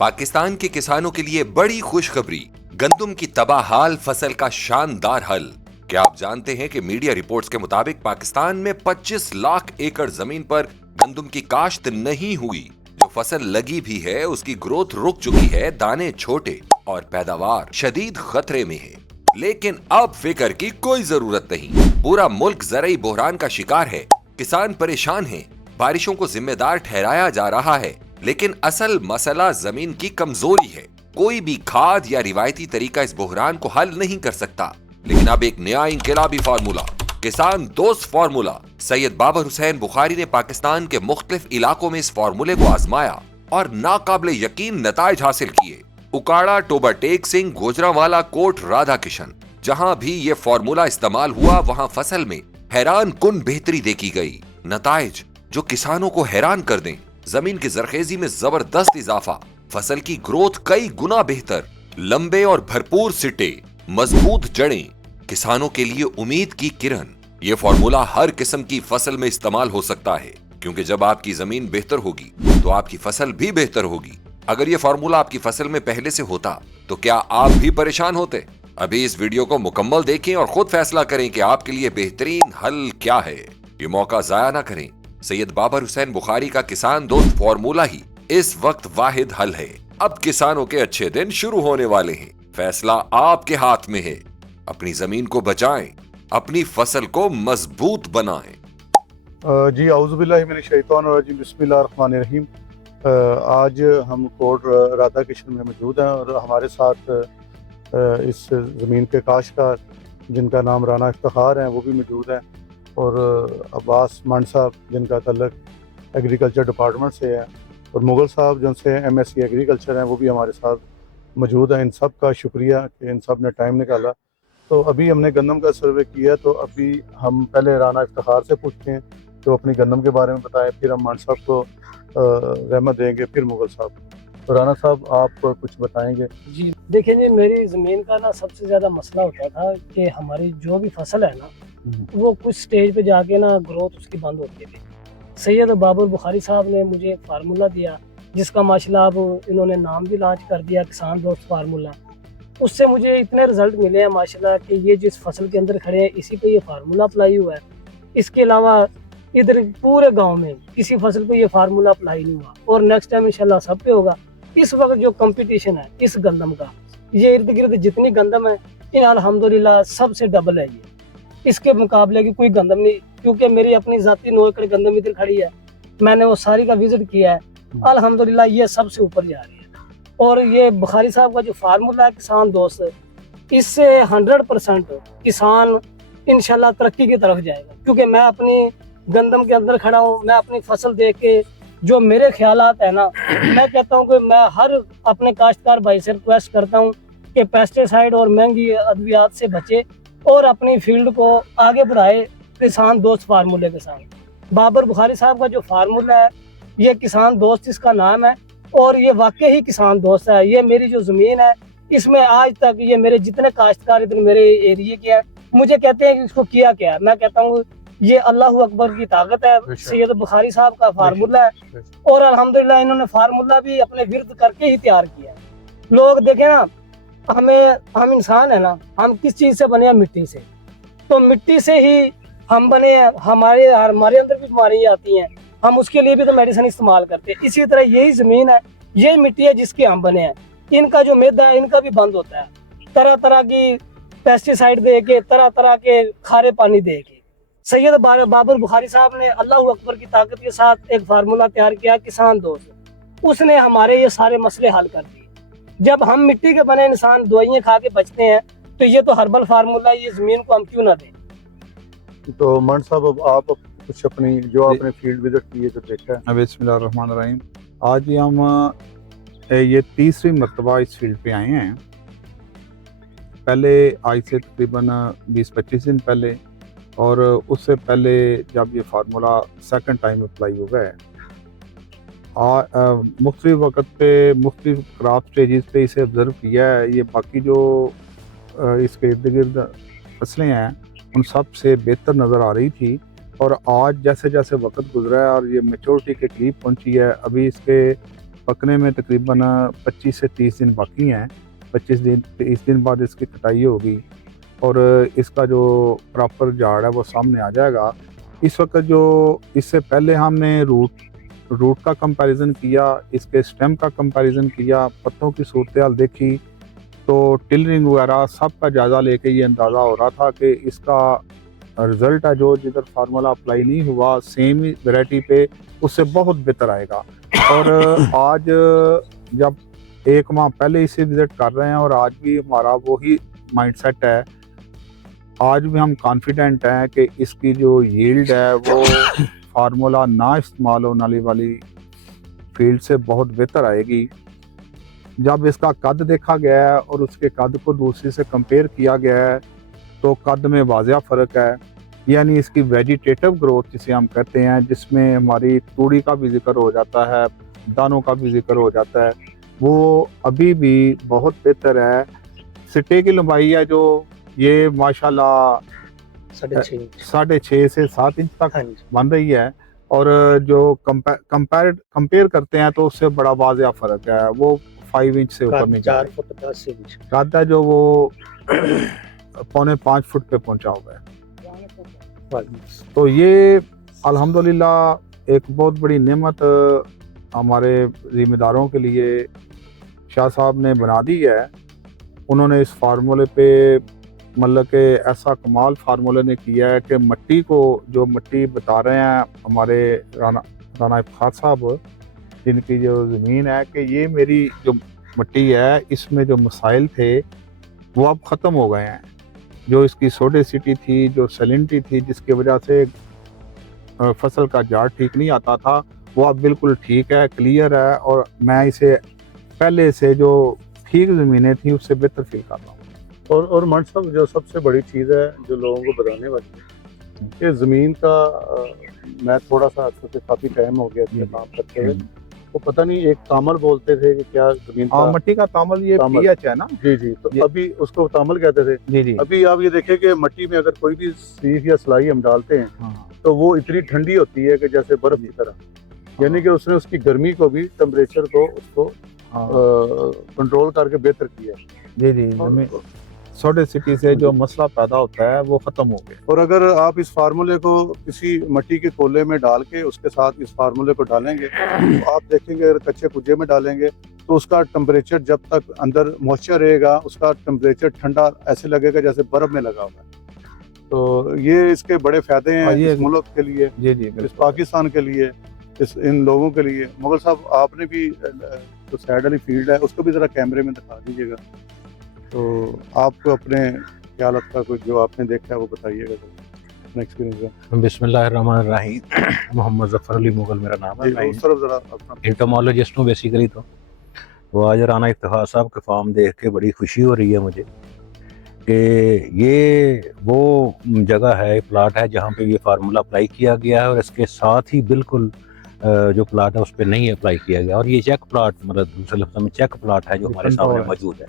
पाकिस्तान के किसानों के लिए बड़ी खुशखबरी, गंदम की तबाहाल फसल का शानदार हल। क्या आप जानते हैं कि मीडिया रिपोर्ट्स के मुताबिक पाकिस्तान में 25 लाख एकड़ जमीन पर गंदम की काश्त नहीं हुई। जो फसल लगी भी है उसकी ग्रोथ रुक चुकी है, दाने छोटे और पैदावार शदीद खतरे में है। लेकिन अब फिक्र की कोई जरूरत नहीं, पूरा मुल्क ज़राई बहरान का शिकार है। किसान परेशान हैं, बारिशों को जिम्मेदार ठहराया जा रहा है, लेकिन असल मसला जमीन की कमजोरी है। कोई भी खाद या रिवायती तरीका इस बहरान को हल नहीं कर सकता। लेकिन अब एक नया इंकलाबी फार्मूला, किसान दोस्त फार्मूला, सैयद बाबर हुसैन बुखारी ने पाकिस्तान के मुख्तलिफ इलाकों में इस फार्मूले को आजमाया और नाकाबिले यकीन नताइज हासिल किए। उकाड़ा, टोबा टेक सिंह, गोजरावाला, कोट, राधा किशन, जहां भी ये फार्मूला इस्तेमाल हुआ वहां फसल में हैरान कुन बेहतरी देखी गई। नताइज जो किसानों को हैरान कर दें। जमीन की जरखेजी में जबरदस्त इजाफा, फसल की ग्रोथ कई गुना बेहतर, लंबे और भरपूर सिट्टे, मजबूत जड़ें, किसानों के लिए उम्मीद की किरण। ये फार्मूला हर किस्म की फसल में इस्तेमाल हो सकता है, क्योंकि जब आपकी जमीन बेहतर होगी तो आपकी फसल भी बेहतर होगी। अगर ये फार्मूला आपकी फसल में पहले से होता तो क्या आप भी परेशान होते? अभी इस वीडियो को मुकम्मल देखें और खुद फैसला करें कि आपके लिए बेहतरीन हल क्या है। ये मौका जाया ना करें। सैयद बाबर हुसैन बुखारी का किसान दोस्त फार्मूला ही इस वक्त वाहिद हल है। अब किसानों के अच्छे दिन शुरू होने वाले हैं। फैसला आपके हाथ में है। अपनी जमीन को बचाएं, अपनी फसल को मजबूत बनाएं। जी औज़ुबिल्लाहि मिनश शैतानिर रजीम, बिस्मिल्लाहिर्रहमानिर रहीम। आज हम कोट राधा किशन में मौजूद हैं और हमारे साथ इस ज़मीन के काश्तकार जिनका नाम राना इफ्तिखार हैं वो भी मौजूद हैं, और अब्बास मंड साहब जिनका तल्लक एग्रीकल्चर डिपार्टमेंट से है, और मुग़ल साहब जिनसे MSc एग्रीकल्चर हैं वो भी हमारे साथ मौजूद हैं। इन सब का शुक्रिया कि इन सब ने टाइम निकाला। तो अभी हमने गंदम का सर्वे किया, तो अभी हम पहले राना इफ्तिखार से पूछते हैं तो अपनी गंदम के बारे में बताएं, फिर हम मंड साहब को रहमत देंगे, फिर मुग़ल साहब। तो राना साहब आप कुछ बताएंगे? जी देखिए जी, मेरी ज़मीन का ना सबसे ज़्यादा मसला होता था कि हमारी जो भी फसल है ना वो कुछ स्टेज पे जाके ना ग्रोथ उसकी बंद होती थी। सैयद बाबर बुखारी साहब ने मुझे एक फार्मूला दिया जिसका माशाल्लाह अब इन्होंने नाम भी लॉन्च कर दिया, किसान दोस्त फार्मूला। उससे मुझे इतने रिजल्ट मिले हैं माशाल्लाह कि ये जिस फसल के अंदर खड़े हैं इसी पे ये फार्मूला अप्लाई हुआ है। इसके अलावा इधर पूरे गांव में किसी फसल पे ये फार्मूला अप्लाई नहीं हुआ, और नेक्स्ट टाइम इंशाल्लाह सब पे होगा। इस वक्त जो कंपटीशन है इस गंदम का, ये इर्द गिर्द जितनी गंदम है ये अल्हम्दुलिल्लाह सबसे डबल है। ये इसके मुकाबले की कोई गंदम नहीं, क्योंकि मेरी अपनी जाती 9 एकड़ गंदम इधर खड़ी है, मैंने वो सारी का विजिट किया है। अल्हम्दुलिल्लाह ये सबसे ऊपर जा रही है। और ये बुखारी साहब का जो फार्मूला है किसान दोस्त, इससे 100% किसान इंशाल्लाह तरक्की की तरफ जाएगा। क्योंकि मैं अपनी गंदम के अंदर खड़ा हूँ, मैं अपनी फसल देख के जो मेरे ख्यालात है ना, मैं कहता हूँ कि मैं हर अपने काश्तकार भाई से रिक्वेस्ट करता हूँ कि पेस्टिसाइड और महंगी अद्वियात से बचे और अपनी फील्ड को आगे बढ़ाए किसान दोस्त फार्मूले के साथ। बाबर बुखारी साहब का जो फार्मूला है ये किसान दोस्त इसका नाम है, और ये वाकई ही किसान दोस्त है। ये मेरी जो ज़मीन है इसमें आज तक ये मेरे जितने काश्तकार इतने मेरे एरिए के हैं मुझे कहते हैं कि इसको किया क्या है, मैं कहता हूँ ये अल्लाह अकबर की ताकत है, सैयद बुखारी साहब का फार्मूला है। और अल्हम्दुलिल्लाह इन्होंने फार्मूला भी अपने विरद करके ही तैयार किया है। लोग देखें ना, हम इंसान है ना, हम किस चीज़ से बने हैं? मिट्टी से। तो मिट्टी से ही हम बने हैं, हमारे अंदर भी बीमारियाँ आती हैं, हम उसके लिए भी तो मेडिसिन इस्तेमाल करते हैं। इसी तरह यही ज़मीन है, यही मिट्टी है जिसके हम बने हैं। इनका जो मैदा है इनका भी बंद होता है, तरह तरह की पेस्टिसाइड दे के, तरह तरह के खारे पानी दे के। सैयद बाबर बुखारी साहब ने अल्लाह अकबर की ताकत के साथ एक फार्मूला तैयार किया किसान दोस्त, उसने हमारे ये सारे मसले हल कर दिए। जब हम मिट्टी के बने इंसान दवाइयाँ खा के बचते हैं तो ये तो हर्बल फार्मूला, ये ज़मीन को हम क्यों ना दें? तो मंड साहब अब आप कुछ अपनी जो आपने फील्ड विजिट की है जो देखा है? बिस्मिल्लाहिर्रहमानिर्रहीम। आज ही हम ये तीसरी मरतबा इस फील्ड पे आए हैं। पहले आज से तकरीबन 20-25 दिन पहले, और उससे पहले जब ये फार्मूला सेकंड टाइम अप्लाई हुआ है, मुख्तलिफ वक्त पे मुख्तलिफ क्रॉप स्टेजेस पे इसे ऑब्ज़र्व किया है। ये बाकी जो इसके इर्द गिर्द फसलें हैं उन सब से बेहतर नज़र आ रही थी, और आज जैसे जैसे वक्त गुजरा है और ये मेच्योरिटी के करीब पहुंची है, अभी इसके पकने में तकरीबन 25 से 30 दिन बाकी हैं। 25 दिन बाद इसकी कटाई होगी और इसका जो प्रॉपर झाड़ है वो सामने आ जाएगा। इस वक्त जो इससे पहले हमने रूट का कंपैरिजन किया, इसके स्टेम का कंपैरिजन किया, पत्तों की सूरत हाल देखी, तो टिलरिंग वगैरह सब का जायज़ा लेके ये अंदाज़ा हो रहा था कि इसका रिज़ल्ट है जो जिधर फार्मूला अप्लाई नहीं हुआ सेम ही वैरायटी पे उससे बहुत बेहतर आएगा। और आज जब 1 माह पहले इसे विज़िट कर रहे हैं और आज भी हमारा वही माइंडसेट है, आज भी हम कॉन्फिडेंट हैं कि इसकी जो यील्ड है वो फार्मूला ना इस्तेमाल होने वाली फील्ड से बहुत बेहतर आएगी। जब इसका कद देखा गया है और उसके कद को दूसरी से कंपेयर किया गया है तो कद में वाज़िया फ़र्क है। यानी इसकी वेजिटेटिव ग्रोथ जिसे हम कहते हैं, जिसमें हमारी तूड़ी का भी जिक्र हो जाता है, दानों का भी जिक्र हो जाता है, वो अभी भी बहुत बेहतर है। सिट्टे की लंबाई है जो ये माशाल्लाह 6.5 से 7 इंच तक बन रही है और जो कंपेयर करते हैं तो उससे बड़ा वाज़िया फ़र्क है। वो 5 इंच से ऊपर नहीं, 4 फुट 10 इंच कद है जो वो 4.5 फुट पे पहुंचा हुआ है। तो ये अल्हम्दुलिल्लाह एक बहुत बड़ी नेमत हमारे ज़िम्मेदारों के लिए शाह साहब ने बना दी है। उन्होंने इस फार्मूले पे मतलब कि ऐसा कमाल फार्मूले ने किया है कि मट्टी को, जो मट्टी बता रहे हैं हमारे राना इफ्तिखार साहब, जिनकी जो ज़मीन है, कि ये मेरी जो मट्टी है इसमें जो मसाइल थे वो अब ख़त्म हो गए हैं। जो इसकी सोडेसिटी थी, जो सैलिनिटी थी, जिसकी वजह से फसल का झाड़ ठीक नहीं आता था, वो अब बिल्कुल ठीक है, क्लियर है। और मैं इसे पहले से जो ठीक ज़मीनें थी उससे बेहतर फील कर रहा हूँ। और मंट साहब, जो सबसे बड़ी चीज़ है जो लोगों को बताने वाली है कि ज़मीन का मैं थोड़ा सा काफ़ी टाइम हो गया था काम करते हुए, तो पता नहीं एक तामल बोलते थे कि क्या ज़मीन का मट्टी का तामल, ये पीएच है ना? जी, तो अभी उसको तामल कहते थे। जी। अभी आप ये देखें कि मट्टी में अगर कोई भी सीख या सलाई हम डालते हैं तो वो इतनी ठंडी होती है कि जैसे बर्फ की तरह, यानी कि उसने उसकी गर्मी को भी, टेम्परेचर को उसको कंट्रोल करके बेहतर किया। जी। सोडेसिटी से जो मसला पैदा होता है वो ख़त्म हो गया। और अगर आप इस फार्मूले को किसी मट्टी के कोले में डाल के उसके साथ इस फार्मूले को डालेंगे तो आप देखेंगे, अगर कच्चे कुजे में डालेंगे तो उसका टेम्परेचर, जब तक अंदर मॉइस्चर रहेगा, उसका टेम्परेचर ठंडा ऐसे लगेगा जैसे बर्फ में लगा हुआ है। तो ये इसके बड़े फ़ायदे हैं इस मुल्क के लिए, जी, इस पाकिस्तान के लिए, इन लोगों के लिए। मुगल साहब, आपने भी जो साइड वाली फील्ड है उसको भी ज़रा कैमरे में दिखा दीजिएगा, तो आपको अपने ख्याल का कुछ जो आपने देखा है वो बताइएगा अपना एक्सपीरियंस। बिस्मिल्लाहिर्रहमानिर्रहीम। मोहम्मद ज़फ़र अली मुगल मेरा नाम है। उस तरफ ज़रा अपना एंटोमोलॉजिस्ट हूँ बेसिकली। तो आज राना इफ्तिखार साहब के फार्म देख के बड़ी खुशी हो रही है मुझे कि ये वो जगह है, प्लाट है जहाँ पे ये फार्मूला अप्लाई किया गया है और इसके साथ ही बिल्कुल जो प्लाट है उस पर नहीं अप्लाई किया गया। और ये चेक प्लाट, मतलब दूसरे लफ्ज़ों में चेक प्लाट है जो हमारे सामने मौजूद है।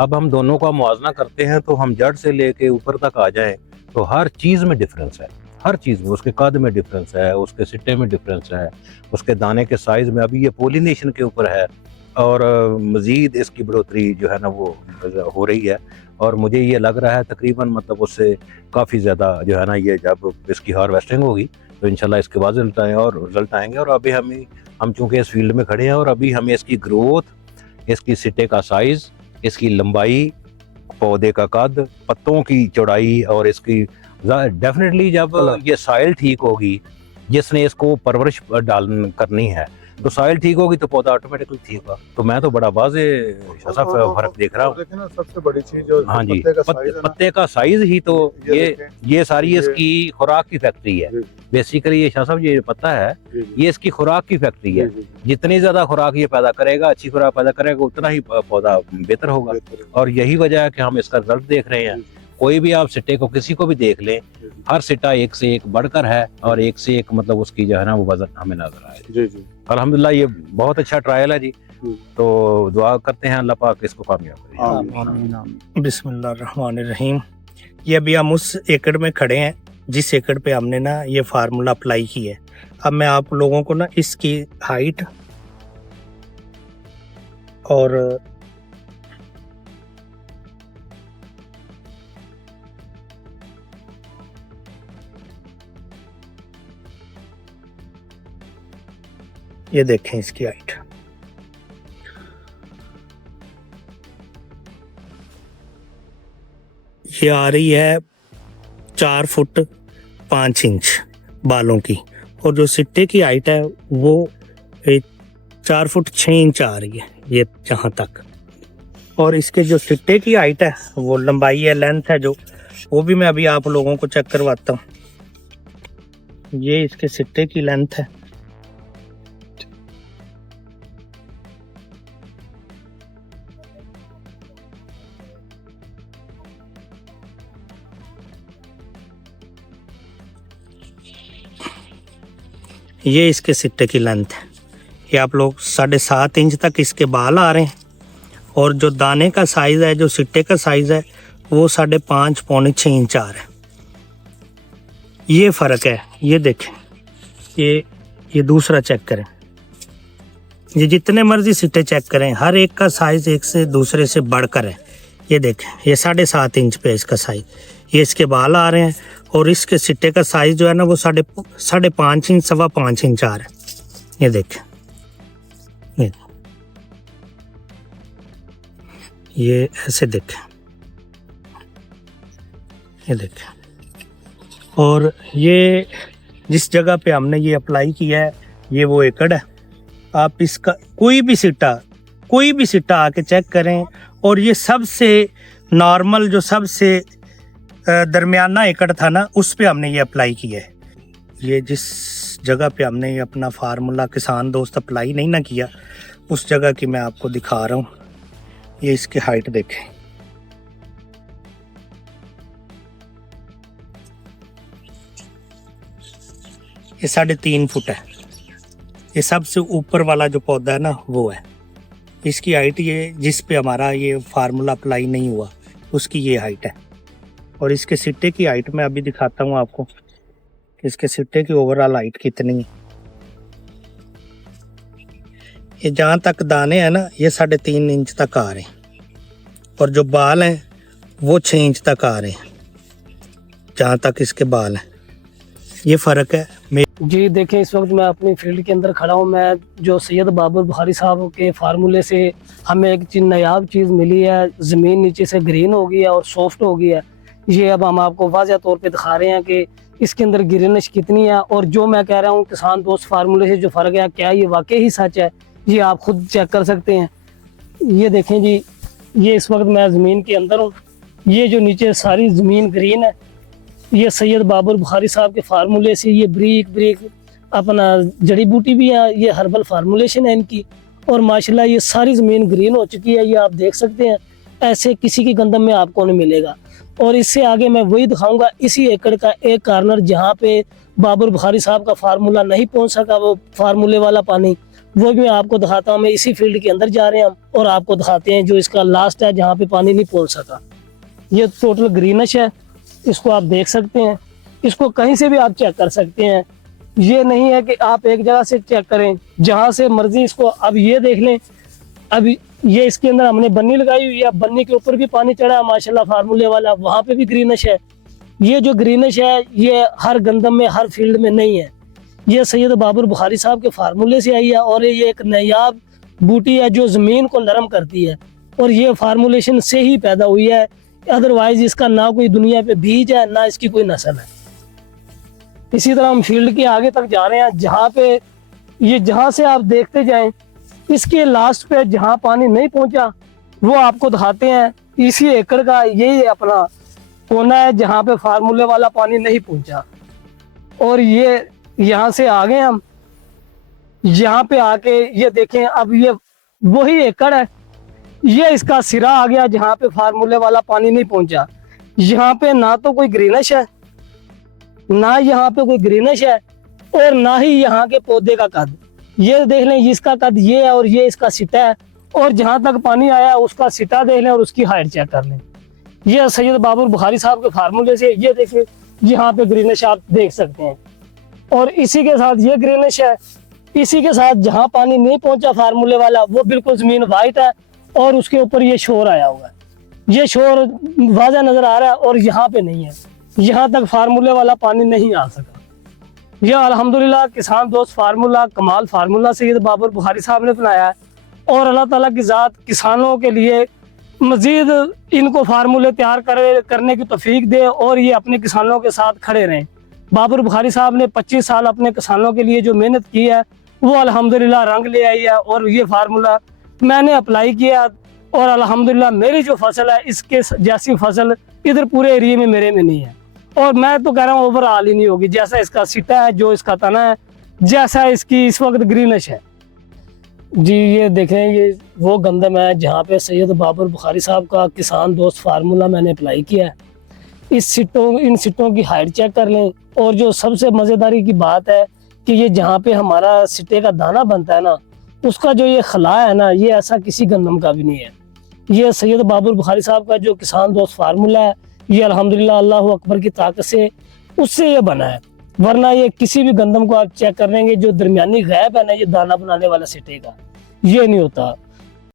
अब हम दोनों का मुआवजा करते हैं तो हम जड़ से लेके ऊपर तक आ जाएं तो हर चीज़ में डिफरेंस है, हर चीज़ में। उसके कद में डिफरेंस है, उसके सिट्टे में डिफरेंस है, उसके दाने के साइज़ में। अभी ये पोलिनेशन के ऊपर है और मज़ीद इसकी बढ़ोतरी जो है ना वो हो रही है। और मुझे ये लग रहा है तकरीबन मतलब उससे काफ़ी ज़्यादा जो है ना, ये जब इसकी हार्वेस्टिंग होगी तो इंशाल्लाह इसके बाद रिजल्ट आएंगे। और अभी हम चूँकि इस फील्ड में खड़े हैं और अभी हमें इसकी ग्रोथ, इसकी सिट्टे का साइज़, इसकी लंबाई, पौधे का कद, पत्तों की चौड़ाई और इसकी डेफिनेटली जब ये सॉइल ठीक होगी, जिसने इसको परवरिश करनी है, तो सॉइल ठीक होगी तो पौधा ऑटोमेटिकली ठीक होगा। तो मैं तो बड़ा वाज़े फर्क देख रहा हूँ। देखिए ना, सबसे बड़ी चीज़ जो हाँ जी, पत्ते का साइज ही तो ये सारी इसकी खुराक की फैक्ट्री है बेसिकली। ये शाह साहब, ये पता है, ये इसकी खुराक की फैक्ट्री है। जितनी ज्यादा खुराक ये पैदा करेगा, अच्छी खुराक पैदा करेगा, उतना ही पौधा बेहतर होगा। और यही वजह है कि हम इसका रिजल्ट देख रहे हैं। कोई भी आप सिट्टे को किसी को भी देख लें, हर सिट्टा एक से एक बढ़कर है और एक से एक मतलब उसकी जो है ना वो वजन हमें नजर आए। जी। अल्हम्दुलिल्लाह ये बहुत अच्छा ट्रायल है जी। तो दुआ करते हैं अल्लाह पाक इसको कामयाब करे। बिस्मिल्लाहिर्रहमानिर्रहीम। ये अभी हम उस एकड़ में खड़े हैं जिस एकड़ पे हमने ना ये फार्मूला अप्लाई की है। अब मैं आप लोगों को ना इसकी हाइट और ये देखें इसकी हाइट। ये आ रही है 4 फुट 5 इंच बालों की, और जो सिट्टे की हाइट है वो 4 फुट 6 इंच आ रही है ये जहाँ तक। और इसके जो सिट्टे की हाइट है वो लंबाई है, लेंथ है जो, वो भी मैं अभी आप लोगों को चेक करवाता हूँ। ये इसके सिट्टे की लेंथ है। ये इसके सिट्टे की लेंथ है। ये आप लोग 7.5 इंच तक इसके बाल आ रहे हैं, और जो दाने का साइज़ है, जो सिट्टे का साइज़ है, वो 5.5 पौने 6 इंच आ रहा है। ये फ़र्क है। ये देखें, ये दूसरा चेक करें। ये जितने मर्जी सिट्टे चेक करें, हर एक का साइज़ एक से दूसरे से बढ़कर है। ये देखें, ये 7.5 इंच पे इसका साइज़, ये इसके बाल आ रहे हैं, और इसके सिट्टे का साइज़ जो है ना वो 5.5 इंच 5.25 इंच आ रहा है। ये देखें, ये ऐसे देखें, ये देखें। और ये जिस जगह पे हमने ये अप्लाई किया है, ये वो एकड़ है। आप इसका कोई भी सिट्टा आके चेक करें, और ये सबसे नॉर्मल, जो सबसे दरमियाना एकड़ था ना, उस पे हमने ये अप्लाई किया है। ये जिस जगह पे हमने ये अपना फार्मूला किसान दोस्त अप्लाई नहीं ना किया, उस जगह की मैं आपको दिखा रहा हूँ। ये इसकी हाइट देखें, ये 3.5 फुट है। ये सबसे ऊपर वाला जो पौधा है ना वो है। इसकी हाइट, ये जिस पे हमारा ये फार्मूला अप्लाई नहीं हुआ, उसकी ये हाइट है। और इसके सिट्टे की हाइट मैं अभी दिखाता हूँ आपको, इसके सिट्टे की ओवरऑल हाइट कितनी है। ये जहाँ तक दाने हैं ना, ये 3.5 इंच तक आ रहे हैं, और जो बाल हैं वो 6 इंच तक आ रहे हैं, जहाँ तक इसके बाल हैं। ये फ़र्क है। जी देखें, इस वक्त मैं अपनी फील्ड के अंदर खड़ा हूँ। मैं जो सैयद बाबर बुखारी साहब के फार्मूले से हमें एक नायाब चीज़ मिली है। ज़मीन नीचे से ग्रीन हो गई है और सॉफ्ट हो गई है। ये अब हम आपको वाज़ह तौर पे दिखा रहे हैं कि इसके अंदर ग्रीनिश कितनी है। और जो मैं कह रहा हूँ किसान दोस्त फार्मूले से जो फ़र्क है, क्या ये वाकई ही सच है, ये आप खुद चेक कर सकते हैं। ये देखें जी, ये इस वक्त मैं ज़मीन के अंदर हूँ। ये जो नीचे सारी ज़मीन ग्रीन है, ये सैयद बाबर बुखारी साहब के फार्मूले से ये ब्रीक अपना जड़ी बूटी भी है, ये हर्बल फार्मूलेशन है इनकी। और माशाल्लाह ये सारी ज़मीन ग्रीन हो चुकी है। ये आप देख सकते हैं, ऐसे किसी की गंदम में आपको नहीं मिलेगा। और इससे आगे मैं वही दिखाऊंगा, इसी एकड़ का एक कार्नर जहाँ पे बाबर बुखारी साहब का फार्मूला नहीं पहुँच सका, वो फार्मूले वाला पानी, वो भी मैं आपको दिखाता हूँ। मैं इसी फील्ड के अंदर जा रहे हैं हम, और आपको दिखाते हैं जो इसका लास्ट है, जहाँ पे पानी नहीं पहुँच सका। ये टोटल ग्रीनिश है, इसको आप देख सकते हैं। इसको कहीं से भी आप चेक कर सकते हैं। ये नहीं है कि आप एक जगह से चेक करें, जहाँ से मर्जी इसको। अब ये देख लें, अब ये इसके अंदर हमने बन्नी लगाई हुई है, बन्नी के ऊपर भी पानी चढ़ा है माशाल्लाह फार्मूले वाला, वहाँ पे भी ग्रीनिश है। ये जो ग्रीनिश है, ये हर गंदम में, हर फील्ड में नहीं है। ये सैयद बाबर बुखारी साहब के फार्मूले से आई है, और ये एक नायाब बूटी है जो ज़मीन को नरम करती है, और ये फार्मूलेशन से ही पैदा हुई है। अदरवाइज इसका ना कोई दुनिया पे बीज है, ना इसकी कोई नस्ल है। इसी तरह हम फील्ड के आगे तक जा रहे हैं, जहाँ पे ये, जहाँ से आप देखते जाएं, इसके लास्ट पे जहाँ पानी नहीं पहुँचा वो आपको दिखाते हैं। इसी एकड़ का यही अपना कोना है जहाँ पे फार्मूले वाला पानी नहीं पहुँचा। और ये यहाँ से आ गए हम, यहाँ पे आके ये देखें, अब ये वही एकड़ है, ये इसका सिरा आ गया जहाँ पे फार्मूले वाला पानी नहीं पहुंचा। यहाँ पे ना तो कोई ग्रीनिश है, ना यहाँ पे कोई ग्रीनिश है, और ना ही यहाँ के पौधे का कद। ये देख लें, इसका कद ये है, और ये इसका सिटा है, और जहाँ तक पानी आया उसका सिटा देख लें, और उसकी हाइट चेक कर लें। ये सैयद बाबर बुखारी साहब के फार्मूले से, ये देखिए यहाँ पे ग्रीनिश आप देख सकते हैं। और इसी के साथ ये ग्रीनिश है, इसी के साथ जहाँ पानी नहीं पहुंचा फार्मूले वाला वो बिल्कुल जमीन वाइट है और उसके ऊपर ये शोर आया हुआ है, ये शोर वाज़ा नजर आ रहा है और यहाँ पे नहीं है, यहाँ तक फार्मूले वाला पानी नहीं आ सका। यह अल्हम्दुलिल्लाह किसान दोस्त फार्मूला, कमाल फार्मूला सैयद बाबर बुखारी साहब ने बनाया है और अल्लाह ताला की ज़ात किसानों के लिए मज़ीद इनको फार्मूले तैयार करने की तौफीक दे और ये अपने किसानों के साथ खड़े रहें। बाबर बुखारी साहब ने 25 साल अपने किसानों के लिए जो मेहनत की है वो अल्हम्दुलिल्लाह रंग ले आई है और ये फार्मूला मैंने अप्लाई किया और अल्हम्दुलिल्लाह मेरी जो फसल है इसके जैसी फसल इधर पूरे एरिया में मेरे में नहीं है और मैं तो कह रहा हूँ ओवरऑल ही नहीं होगी। जैसा इसका सिटा है, जो इसका तना है, जैसा इसकी इस वक्त ग्रीनिश है जी। ये देखें, ये वो गंदम है जहाँ पे सैयद बाबर बुखारी साहब का किसान दोस्त फार्मूला मैंने अप्लाई किया है। इन सिट्टों की हाइट चेक कर लें और जो सबसे मज़ेदारी की बात है कि ये जहाँ पे हमारा सिट्टे का दाना बनता है ना, उसका जो ये खला है ना, ये ऐसा किसी गंदम का भी नहीं है। ये सैयद बाबर बुखारी साहब का जो किसान दोस्त फार्मूला है, ये अल्हम्दुलिल्लाह अल्लाह अकबर की ताकत से उससे ये बना है, वरना ये किसी भी गंदम को आप चेक कर लेंगे जो दरमियानी गैप है ना, ये दाना बनाने वाला सिट्टे का, ये नहीं होता।